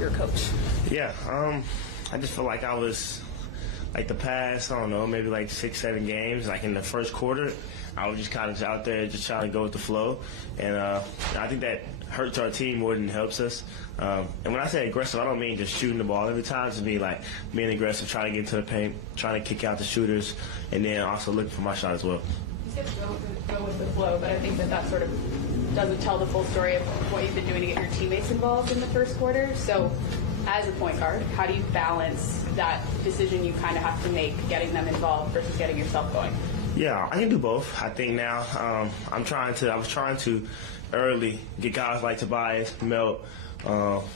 your coach? Yeah, I just feel like I was, like the past, I don't know, maybe like 6-7 games, like in the first quarter, I was just kind of out there just trying to go with the flow. And I think that hurts our team more than it helps us. And when I say aggressive, I don't mean just shooting the ball every time. It's me like being aggressive, trying to get into the paint, trying to kick out the shooters, and then also looking for my shot as well. You said go with the flow, but I think that sort of doesn't tell the full story of what you've been doing to get your teammates involved in the first quarter. So as a point guard, how do you balance that decision you kind of have to make, getting them involved versus getting yourself going? Yeah, I can do both. I think now I was trying to early get guys like Tobias, Melt,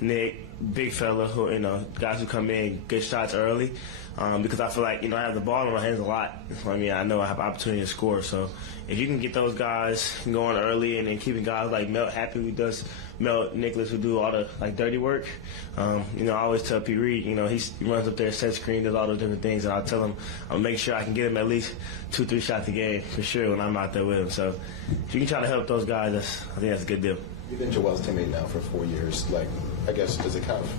Nick, big fella, who guys who come in, get shots early, because I feel like I have the ball in my hands a lot. I mean, I know I have opportunity to score. So if you can get those guys going early and then keeping guys like Melt happy, who does Melt, Nicholas, who do all the dirty work. I always tell P. Reed, he runs up there, set screen, does all those different things, and I'll tell him I'll make sure I can get him at least 2-3 shots a game for sure when I'm out there with him. So if you can try to help those guys, I think that's a good deal. You've been Joel's teammate now for 4 years. Like, I guess, does it kind of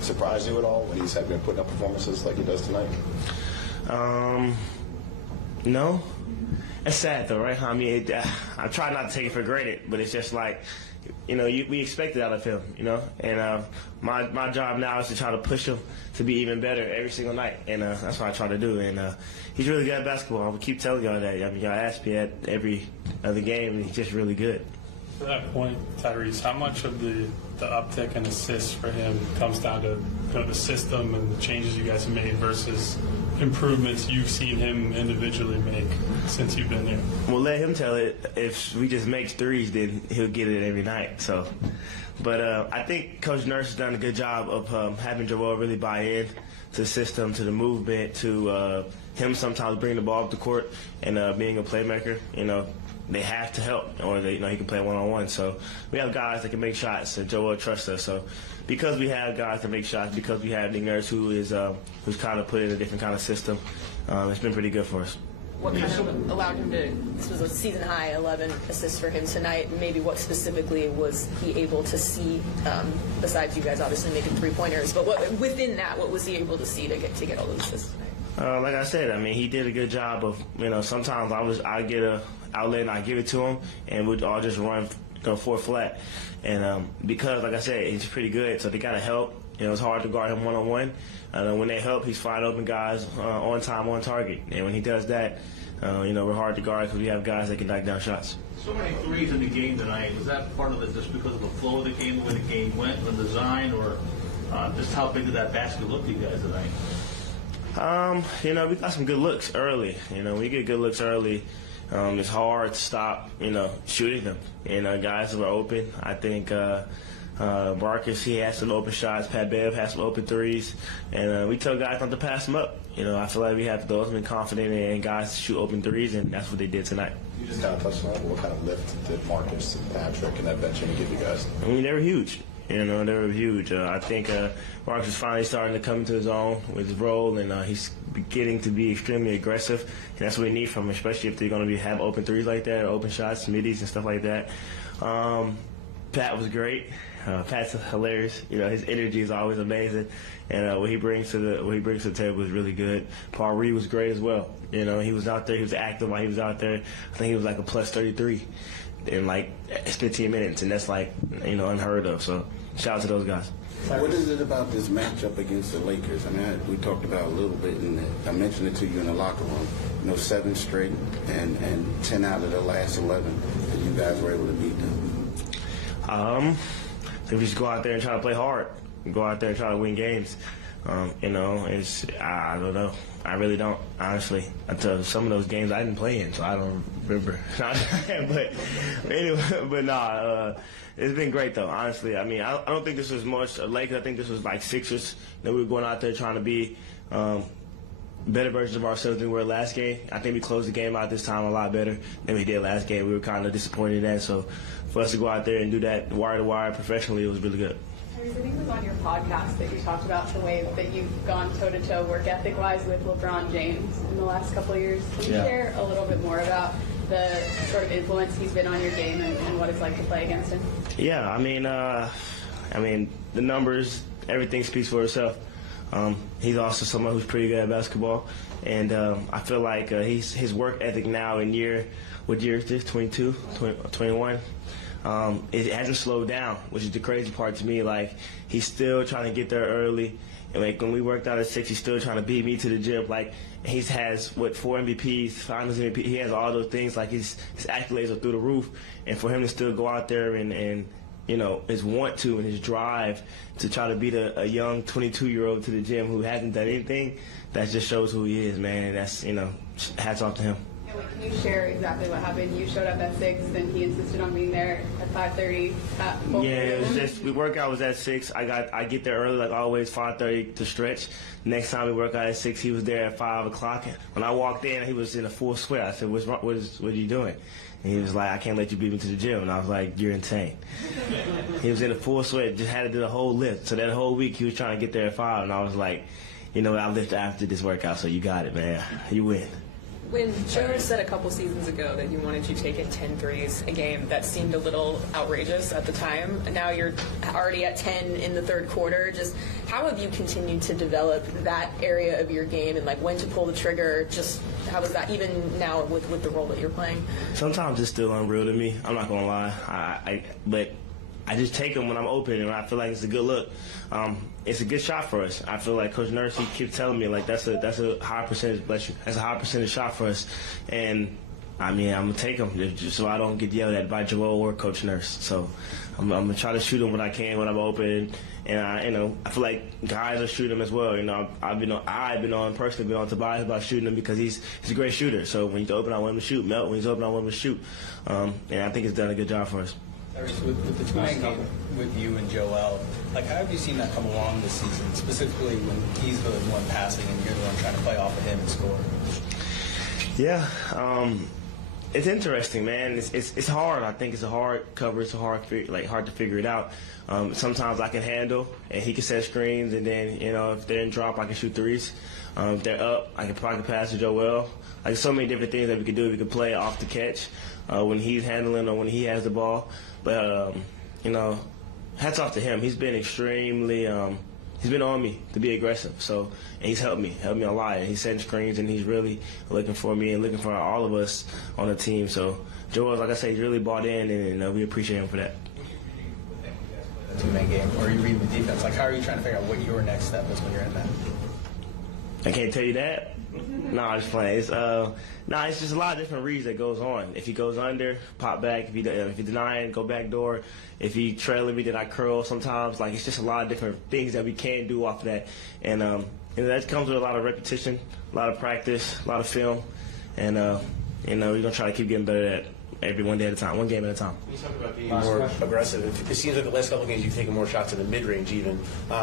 surprise you at all when he's been putting up performances like he does tonight? No. It's sad though, right? I mean, I try not to take it for granted, but it's just like, we expect it out of him, and my job now is to try to push him to be even better every single night, and that's what I try to do. And he's really good at basketball. I will keep telling y'all that. I mean, y'all ask me at every other game, and he's just really good. To that point, Tyrese, how much of the uptick in assists for him comes down to the system and the changes you guys have made versus improvements you've seen him individually make since you've been there? Well, let him tell it. If we just make threes, then he'll get it every night. So, but I think Coach Nurse has done a good job of having Joel really buy in to the system, to the movement, to him sometimes bringing the ball up the court and being a playmaker. They have to help, or he can play one-on-one. So we have guys that can make shots, and Joel trusts us. So because we have guys that make shots, because we have Nick Nurse who's kind of put in a different kind of system, it's been pretty good for us. What kind of allowed him to, this was a season high 11 assists for him tonight, maybe what specifically was he able to see, besides you guys obviously making three-pointers, but within that, what was he able to see to get all those assists tonight? Like I said, I mean, he did a good job of, sometimes I get a outlet and I give it to him, and we'd all just run, four flat. And because, like I said, he's pretty good, so they got to help. It's hard to guard him one-on-one. When they help, he's flying open guys on time, on target. And when he does that, we're hard to guard because we have guys that can knock down shots. So many threes in the game tonight. Was that part of it just because of the flow of the game, the way the game went, the design, or just how big did that basket look to you guys tonight? We got some good looks early. We get good looks early. It's hard to stop, shooting them. Guys were open. I think Marcus, he has some open shots. Pat Bev has some open threes. And we tell guys not to pass them up. I feel like we have to be confident in guys to shoot open threes, and that's what they did tonight. You just kind of touched on it. What kind of lift did Marcus and Patrick and that bench give you guys? I mean, they were huge. They were huge. I think Marcus is finally starting to come into his own with his role, and he's beginning to be extremely aggressive. And that's what we need from him, especially if they're going to have open threes like that, or open shots, middies, and stuff like that. Pat was great. Pat's hilarious. His energy is always amazing, and what he brings to the table is really good. Paul Reed was great as well. He was out there. He was active while he was out there. I think he was like a plus 33 in like 15 minutes, and that's like unheard of. So shout out to those guys. What is it about this matchup against the Lakers? I mean, we talked about a little bit, and I mentioned it to you in the locker room. 7 straight and 10 out of the last 11 that you guys were able to beat them. So we just go out there and try to play hard. Go out there and try to win games. I don't know. I really don't, honestly. Until some of those games I didn't play in, so I don't remember. but anyway, it's been great though, honestly. I mean, I don't think this was much Lakers. I think this was like Sixers. We were going out there trying to be better versions of ourselves than we were last game. I think we closed the game out this time a lot better than we did last game. We were kind of disappointed in that. So for us to go out there and do that wire to wire professionally, it was really good. I think it was on your podcast that you talked about the way that you've gone toe-to-toe work ethic-wise with LeBron James in the last couple of years. Can you share a little bit more about the sort of influence he's been on your game and what it's like to play against him? Yeah, I mean, the numbers everything speaks for itself. He's also someone who's pretty good at basketball, and I feel like his work ethic now in what year is this, 22, 21? It hasn't slowed down, which is the crazy part to me. Like, he's still trying to get there early. And like when we worked out at 6, he's still trying to beat me to the gym. Like, he has 4 MVPs, Finals MVP. He has all those things. Like, his accolades are through the roof. And for him to still go out there and you know, his want to and his drive to try to beat a young 22-year-old to the gym who hasn't done anything, that just shows who he is, man. And that's, you know, hats off to him. Can you share exactly what happened? You showed up at 6, then he insisted on being there at 5:30. Yeah, it was just, the workout was at 6. I get there early, like always, 5:30 to stretch. Next time we work out at 6, he was there at 5 o'clock. When I walked in, he was in a full sweat. I said, "What's wrong? What are you doing?" And he was like, "I can't let you beat me to the gym." And I was like, "You're insane." He was in a full sweat, just had to do the whole lift. So that whole week, he was trying to get there at 5, and I was like, "You know, I lift after this workout, so you got it, man. You win." When Joe said a couple seasons ago that you wanted to take in 10 threes a game, that seemed a little outrageous at the time. And now you're already at 10 in the third quarter. Just how have you continued to develop that area of your game and like when to pull the trigger? Just how is that even now with the role that you're playing? Sometimes it's still unreal to me. I'm not gonna lie. But I just take them when I'm open, and I feel like it's a good look. It's a good shot for us. I feel like Coach Nurse, he keeps telling me like that's a high percentage. Bless you. That's a high percentage shot for us, and I mean I'm gonna take them just so I don't get yelled at by Joel or Coach Nurse. So I'm gonna try to shoot them when I can when I'm open, and I feel like guys are shooting them as well. You know, I've been on Tobias about shooting him because he's a great shooter. So when he's open, I want him to shoot. Melt when he's open, I want him to shoot, and I think it's done a good job for us. With the two-man game with you and Joel, like how have you seen that come along this season, specifically when he's the one passing and you're the one trying to play off of him and score? Yeah, it's interesting, man. It's hard. I think it's a hard cover. It's hard to figure it out. Sometimes I can handle, and he can set screens, and then if they're in drop, I can shoot threes. If they're up, I can probably pass to Joel. Like so many different things that we can do. We can play off the catch when he's handling or when he has the ball. But, hats off to him. He's been extremely he's been on me to be aggressive. So, and he's helped me a lot. And he's setting screens, and he's really looking for me and looking for all of us on the team. So, Joel, like I said, he's really bought in, and we appreciate him for that. Two-man game, or are you reading the defense? Like, how are you trying to figure out what your next step is when you're in that? I can't tell you that. No, I'm just playing. It's just a lot of different reads that goes on. If he goes under, pop back. If he denying, go back door. If he trailing me, then I curl sometimes. Like, it's just a lot of different things that we can do off of that. And that comes with a lot of repetition, a lot of practice, a lot of film. And, we're going to try to keep getting better at one day at a time, one game at a time. You talk about being more aggressive. It seems like the last couple of games you've taken more shots in the mid-range even.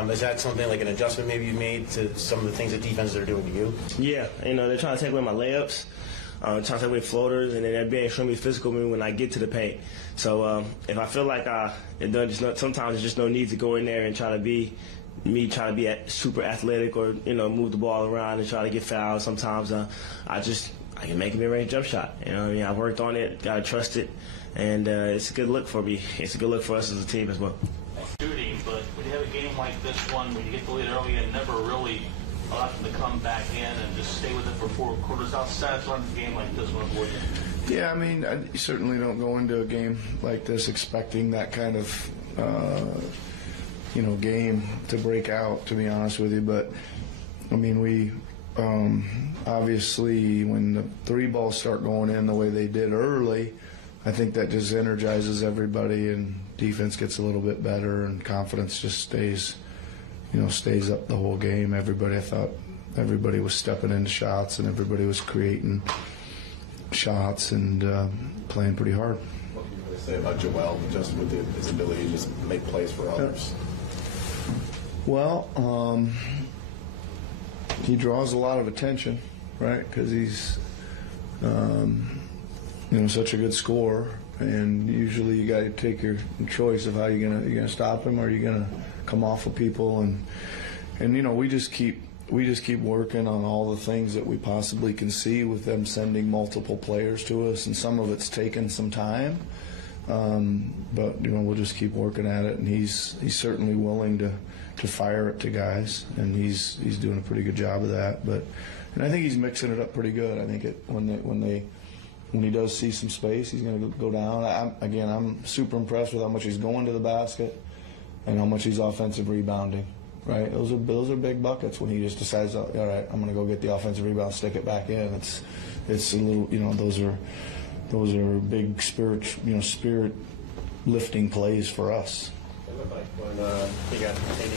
Is that something like an adjustment maybe you made to some of the things that defenses are doing to you? Yeah, they're trying to take away my layups, trying to take away floaters, and then they're being extremely physical with me when I get to the paint. So if I feel like sometimes there's just no need to go in there and try to be super athletic or move the ball around and try to get fouled. Sometimes I can make a mid-range jump shot. I worked on it, got to trust it, and it's a good look for me. It's a good look for us as a team as well. Shooting, but when you have a game like this one, when you get the lead early and never really allow them to come back in and just stay with it for 4 quarters, how satisfying a game like this one for you? Yeah, I mean, I certainly don't go into a game like this expecting that kind of, game to break out, to be honest with you. But, I mean, we obviously when the 3 balls start going in the way they did early, I think that just energizes everybody and defense gets a little bit better and confidence just stays up the whole game. I thought everybody was stepping into shots and everybody was creating shots and playing pretty hard. What can you really say about Joel, just with his ability to just make plays for others? Well, he draws a lot of attention, right? Because he's, such a good scorer, and usually you got to take your choice of how you're gonna stop him, or are you gonna come off of people, and we just keep working on all the things that we possibly can see with them sending multiple players to us, and some of it's taken some time. But we'll just keep working at it, and he's certainly willing to fire it to guys, and he's doing a pretty good job of that. And I think he's mixing it up pretty good. I think when he does see some space, he's going to go down. I'm super impressed with how much he's going to the basket and how much he's offensive rebounding. Right, those are big buckets when he just decides, all right, I'm going to go get the offensive rebound, stick it back in. It's a little, those are big spirit lifting plays for us. It looked like when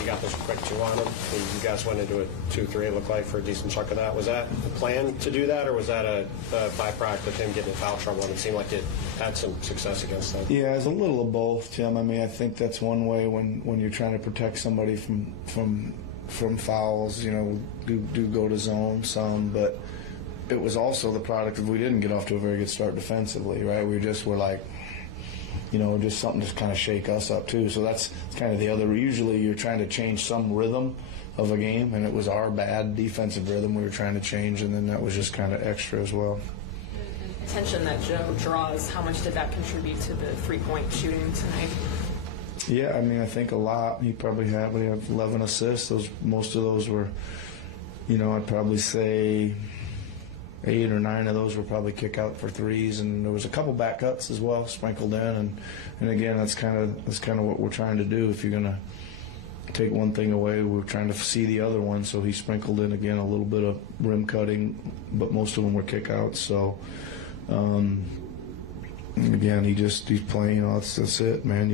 you got those quick two on him, and you guys went into a 2-3, it looked like, for a decent chunk of that. Was that the plan to do that, or was that a byproduct of him getting in foul trouble, and it seemed like it had some success against them? Yeah, it's a little of both, Tim. I mean, I think that's one way when you're trying to protect somebody from fouls, do go to zone some, but it was also the product of we didn't get off to a very good start defensively, right? We're like, just something to kind of shake us up too. So that's kind of the other. Usually you're trying to change some rhythm of a game, and it was our bad defensive rhythm we were trying to change, and then that was just kind of extra as well. Attention that Joe draws, how much did that contribute to the three-point shooting tonight? Yeah, I mean, I think a lot. He probably had 11 assists. Most of those were, I'd probably say 8 or 9 of those were probably kick out for threes, and there was a couple back cuts as well sprinkled in. And again, that's kind of what we're trying to do. If you're gonna take one thing away, we're trying to see the other one. So he sprinkled in again a little bit of rim cutting, but most of them were kick outs. So again, he's playing. That's it, man.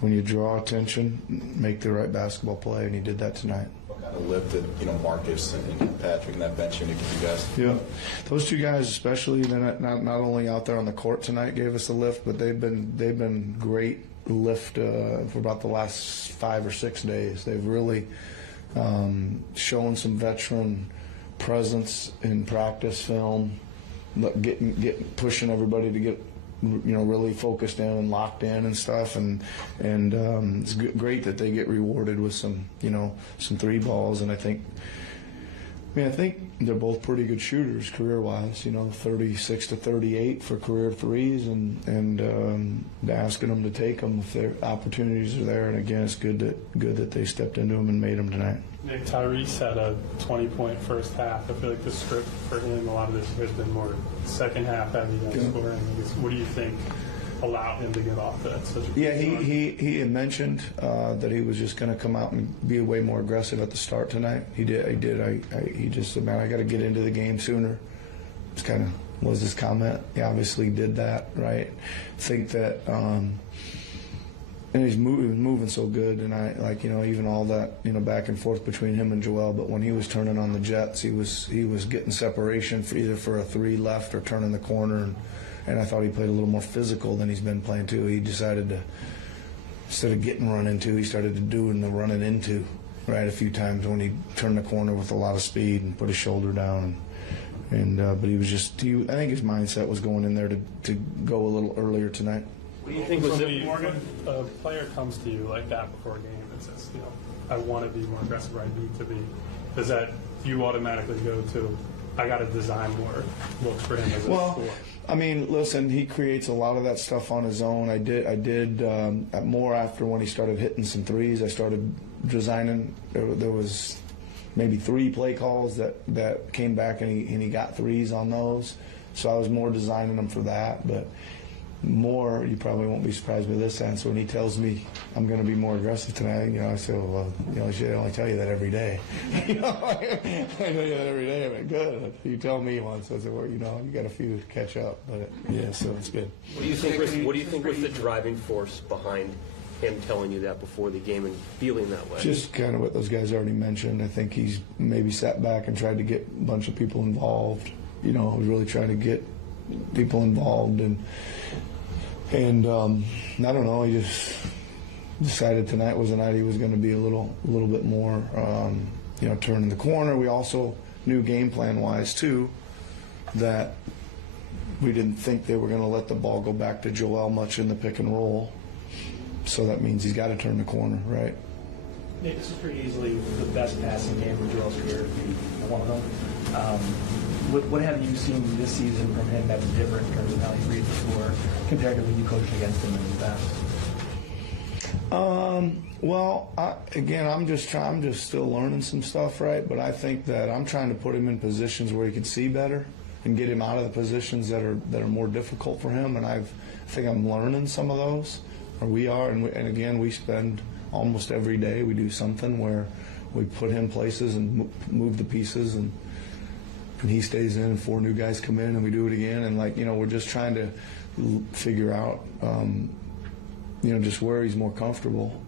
When you draw attention, make the right basketball play, and he did that tonight. What kind of lift did Marcus and Patrick and that bench unit give you guys? Yeah, those two guys especially, they're not only out there on the court tonight gave us a lift, but they've been great lift for about the last 5 or 6 days. They've really shown some veteran presence in practice film, pushing everybody to get really focused in and locked in and stuff, and it's great that they get rewarded with some three balls. And I think they're both pretty good shooters career-wise. 36 to 38 for career threes, and asking them to take them if their opportunities are there. And again, it's good that they stepped into them and made them tonight. Nick, Tyrese had a 20-point first half. I feel like the script for him a lot of this year has been more second half heavy than scoring. What do you think allowed him to get off to such a good start? He had mentioned that he was just going to come out and be way more aggressive at the start tonight. He did. He just said, man, I got to get into the game sooner. It's kind of was his comment. He obviously did that, right? Think that. And he was moving so good, and even all that back and forth between him and Joel. But when he was turning on the Jets, he was getting separation for a three left or turning the corner, and I thought he played a little more physical than he's been playing too. He decided to, instead of getting run into, he started to doing the running into right a few times when he turned the corner with a lot of speed and put his shoulder down. But he was I think his mindset was going in there to go a little earlier tonight. What do you think was it? When a player comes to you like that before a game and says, I want to be more aggressive, or I need to be, do you automatically go to, I got to design more looks for him as a scorer? I mean, listen, he creates a lot of that stuff on his own. I did more after when he started hitting some threes. I started designing. There was maybe 3 play calls that came back, and he got threes on those. So I was more designing them for that, but. More, you probably won't be surprised with this answer. When he tells me I'm going to be more aggressive tonight, I say, well, I should only tell you that every day. I tell you that every day. I mean, good. You tell me once, I said, well, you got a few to catch up. But yeah, so it's good. What do you think was the driving force behind him telling you that before the game and feeling that way? Just kind of what those guys already mentioned. I think he's maybe sat back and tried to get a bunch of people involved. Really trying to get people involved, and I don't know, he just decided tonight was the night he was going to be a little bit more turning the corner. We also knew game plan wise too that we didn't think they were going to let the ball go back to Joel much in the pick and roll, so that means he's got to turn the corner, right? Nick, this is pretty easily the best passing game of Joel's career, one of them. What have you seen this season from him that's different in terms of how he reads the floor compared to when you coached against him in the past? Well, I'm just still learning some stuff, right? But I think that I'm trying to put him in positions where he can see better and get him out of the positions that are more difficult for him. And I think I'm learning some of those, or we are. And again, we spend almost every day we do something where we put him places and move the pieces, and he stays in, and 4 new guys come in, and we do it again. And we're just trying to figure out, just where he's more comfortable,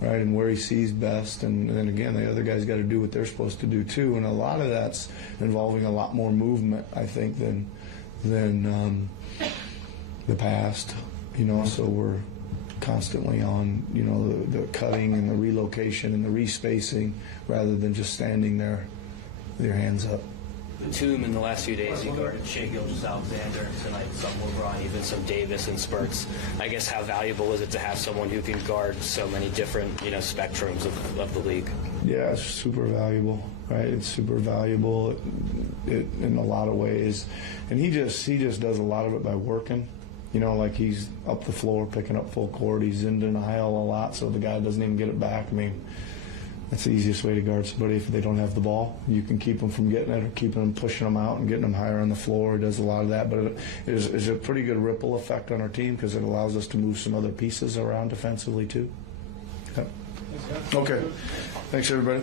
right, and where he sees best. And then again, the other guys got to do what they're supposed to do too. And a lot of that's involving a lot more movement, I think, than the past. So we're constantly on, the cutting and the relocation and the respacing rather than just standing there with your hands up. Batum in the last few days, you guarded Shea Gilgeous-Alexander, tonight some LeBron, even some Davis in spurts. I guess how valuable is it to have someone who can guard so many different, spectrums of the league? Yeah, it's super valuable, right? It's super valuable in a lot of ways. And he just does a lot of it by working. He's up the floor, picking up full court. He's in denial a lot, so the guy doesn't even get it back. I mean, that's the easiest way to guard somebody if they don't have the ball. You can keep them from getting it or keeping them, pushing them out and getting them higher on the floor. He does a lot of that, but it is a pretty good ripple effect on our team because it allows us to move some other pieces around defensively too. Yep. Okay. Thanks, everybody.